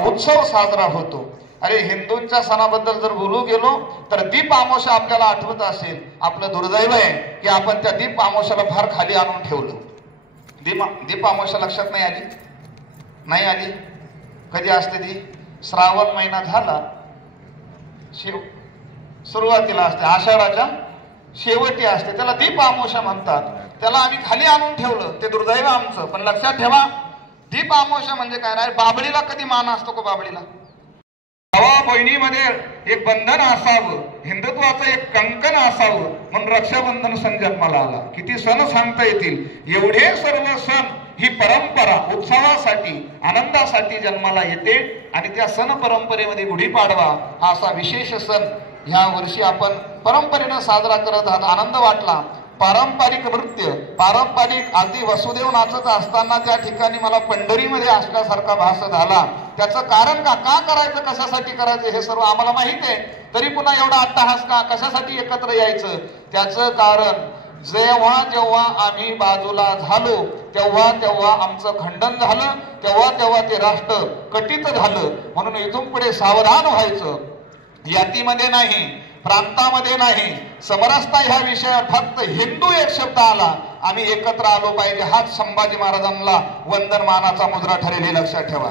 उत्सव साजरा होतो। अरे हिंदूंच्या सणाबद्दल जर बोलू गेलो तर दीप अमावस्या आपल्याला आठवत असेल। आपलं दुर्दैव आहे की आपण त्या दीप अमावस्याला फार खाली आणून ठेवलं। दीप अमावस्या लक्षात नाही आली? नाही आली? कधी असते ती? श्रावण महिना झाला सुरुवातीला असते, आषाढाच्या शेवटी असते, त्याला दीप अमावस्या म्हणतात। त्याला आम्ही खाली आणून ठेवलं, ते दुर्दैव आमचं। पण लक्षात ठेवा, दीप अमावस्या म्हणजे काय नाही। बाबळीला कधी मान असतो का? बाबळीला भावा बहिणीमध्ये एक बंधन असावं, हिंदुत्वाचं एक कंकण असावं, म्हणून रक्षाबंधन सण जन्माला आला। किती सण सांगता येतील, एवढे सर्व सण ही परंपरा उत्सवासाठी आनंदासाठी जन्माला येते। आणि त्या सण परंपरेमध्ये गुढीपाडवा हा असा विशेष सण ह्या वर्षी आपण परंपरेनं साजरा करत आहात। आनंद वाटला। पारंपरिक नृत्य, पारंपरिक अगदी वसुदेव नाचत असताना त्या ठिकाणी मला पंढरीमध्ये असल्यासारखा भास झाला। त्याचं कारण का करायचं, कशासाठी करायचं हे सर्व आम्हाला माहित आहे, तरी पुन्हा एवढा अट्टहास का, कशासाठी एकत्र यायचं? त्याचं कारण जेव्हा जेव्हा आम्ही बाजूला झालो तेव्हा तेव्हा आमचं खंडन झालं, तेव्हा ते राष्ट्र कटीत झालं। म्हणून इथून पुढे सावधान व्हायचं। यातीमध्ये नाही, प्रांतामध्ये नाही, समरसता ह्या विषयात फक्त हिंदू एक शब्द आला, आम्ही एकत्र आलो पाहिजे। हाच संभाजी महाराजांना वंदनमानाचा मुद्रा ठरेल, हे लक्षात ठेवा।